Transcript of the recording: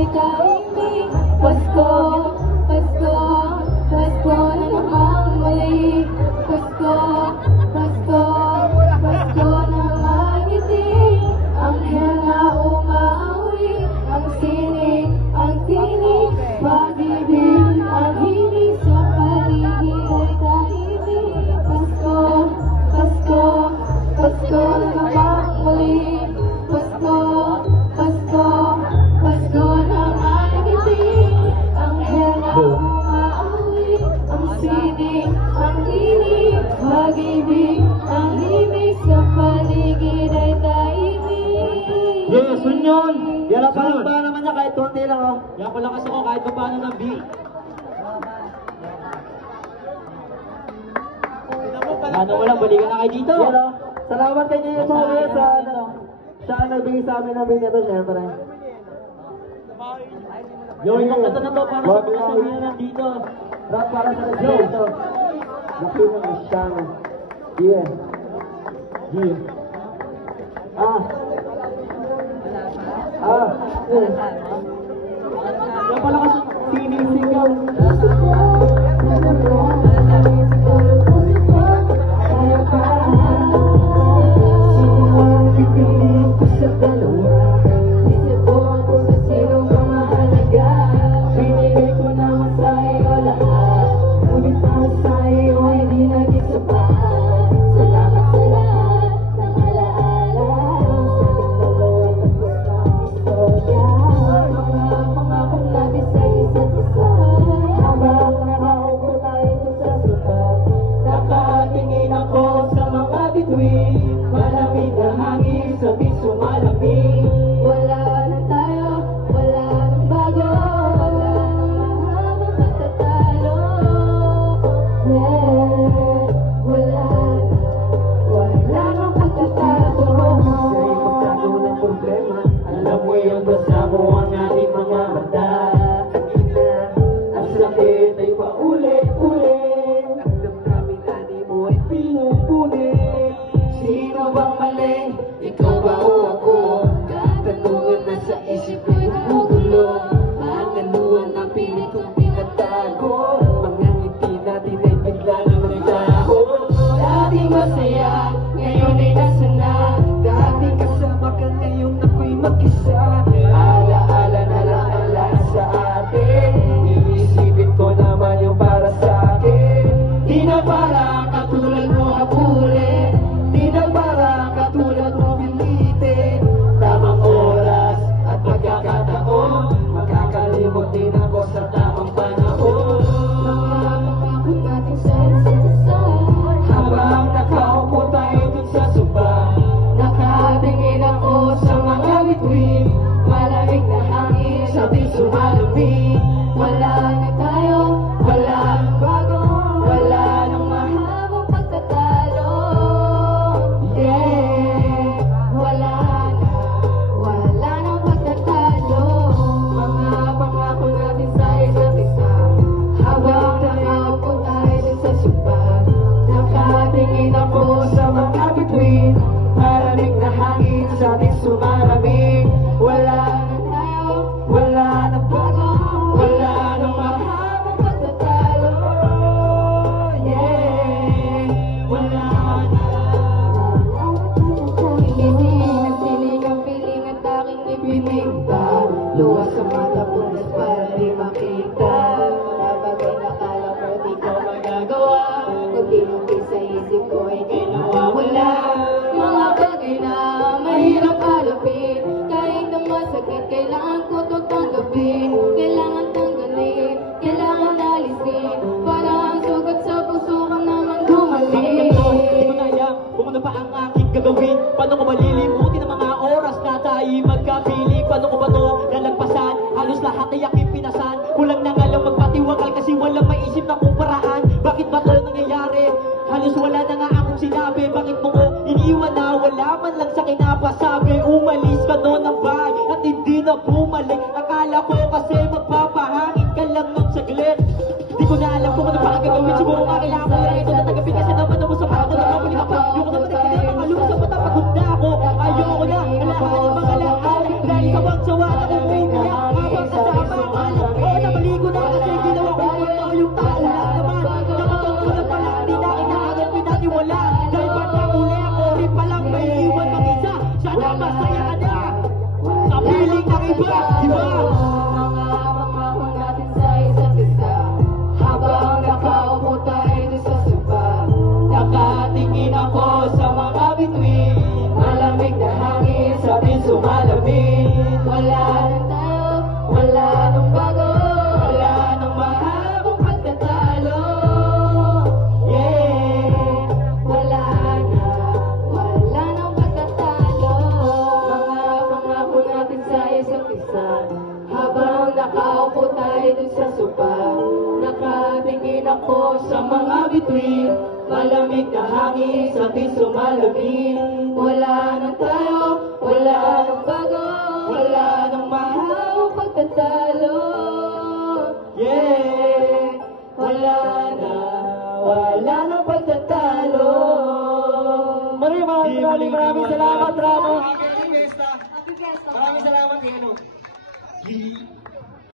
ay tahimik. Pasko, Pasko, Pasko na namang muli. Pasko, Pasko, Pasko na magiti. Anghel na umaawi, ang sinig, pag-ibig, ang hinig sa paligid ay tahimik. Pasko, Pasko, Pasko na namang muli. Pasko, Pasko, Pasko na magiti. Anghel na umaawi, ang sinig, pag-ibig, ang hinig sa paligid ay tahimik. Yes, yun. Yan ang palakpa naman niya kahit konti lang oh. Yan palakas ako kahit pa paano ng B. Ano mo lang, balikan na kayo dito. Yan oh. Salamat kay Nino Soria sa ano. Siya ang nagbigay sa amin ng bin ito, syempre. Yo, itong kanta na to para sa mga sabihan nandito. Rap para sa respeto. Laki ng isyang. Yeah. Yeah. Yan palakas sinisigaw. Malamig na hangin, sabi sumalamig. Wala na tayo, wala nang bago, wala nang mahabang pagtatalo. Wala nang pagtatalo. Sa'yo magtago ng problema. Alam mo yung basta mo ang ating mga mata. Ang sakit ay paulit-ulit. Ang damdamin animo ay pinupunin. Sino bang mali? Ikaw ba o ako? Katanungan na sa isip ko'y gumugulo. Ang anuan ang piling kong pinatago. Mga ngiti natin ay bigla na nagtaho. Dating masaya, ngayon ay nasa na. Dating kasama ka, ngayon ako'y mag-isa. Alaala na lang ang lahat sa atin. Iisipin ko naman yung para sa akin. Di na para katulad mo habulin. Di na para katulad mo pilitin. Tamang oras at pagkakataon, makakalimot din ako sa tamang panahon. Nakakapagod natin sa isa't isa. Habang nakaupo tayo dun sa soba, Nakatingin ako sa mga bituin. Malamig na hangin, sabi sumalamig. Wala na tayo, wala nang bago, wala nang mahabang pagtatalo. Wala nang pagtatalo. Mga pangako natin sa isa't isa. Habang nakaupo tayo dun sa soba, nakatingin ako sa mga bituin. malamig na hangin sa ating sumalamig. Wala na tayo, Wala na bago, wala nang mahabang pagtatalo. wala Hindi nagsiling ang piling at aking ibinigta. Luwas sa mata, punas para di makita. Kapagay nakala ko di ko magagawa. Pag-inuti sa isip ko ika'y nawawala. Mga bagay na mahirap harapin. Kahit na masakit, kailangan ko ito tanggapin. Kailangan tanggalin, kailangan alisin. Para ang sugat sa puso ko naman gumaling. Hindi ko naya kung ano pa ang aking gagawin. Paano ko malilimutin ang mga oras na tayo magkapili? Paano ko ba ito lalagpasan? Halos lahat ay aking pinasan. Kulang na nga lang magpatiwakal kasi walang maisip na kung paraan. Bakit ba ito nangyayari? Halos wala na nga akong sinabi. Bakit mo ko iniwan na wala man lang sa kinapasabi? Umalis ka noon ng bahay at hindi na bumalik. Akala ko kasi magpapahangin ka lang ng saglit. Di ko na alam kung ano pa ang gagawin. Siguro nga kailangan ko lang ito na tagapin kasi naman mo sa mga ko na kapag ako. Yung ko naman nagkita na makalung sa mata pagod na ako. Ayoko na, alahan yung mga lahat. Dahil sa bangsawa na kung may niya. Habang Iba! Iba! Mga pangako natin sa isa't isa. Habang nakaupo tayo doon sa sofa, Nakatingin ako sa mga bituin. malamig na hangin sa Sabihin sumalamin. wala nang tayo, wala nang bago, Wala nang mahabang pagtatalo. Yeah! wala nang pagtatalo. Mga pangako natin sa isa't isa. Habang nakaupo tayo dun sa sopa, nakatingin ako sa mga bituin. Malamig na hangin sa atin sumalamin. Wala nang tayo, wala nang bago, Wala nang mahabang pagtatalo. Yeah! Wala nang pagtatalo. Maraming salamat, Ramo. Maraming salamat, Ramo.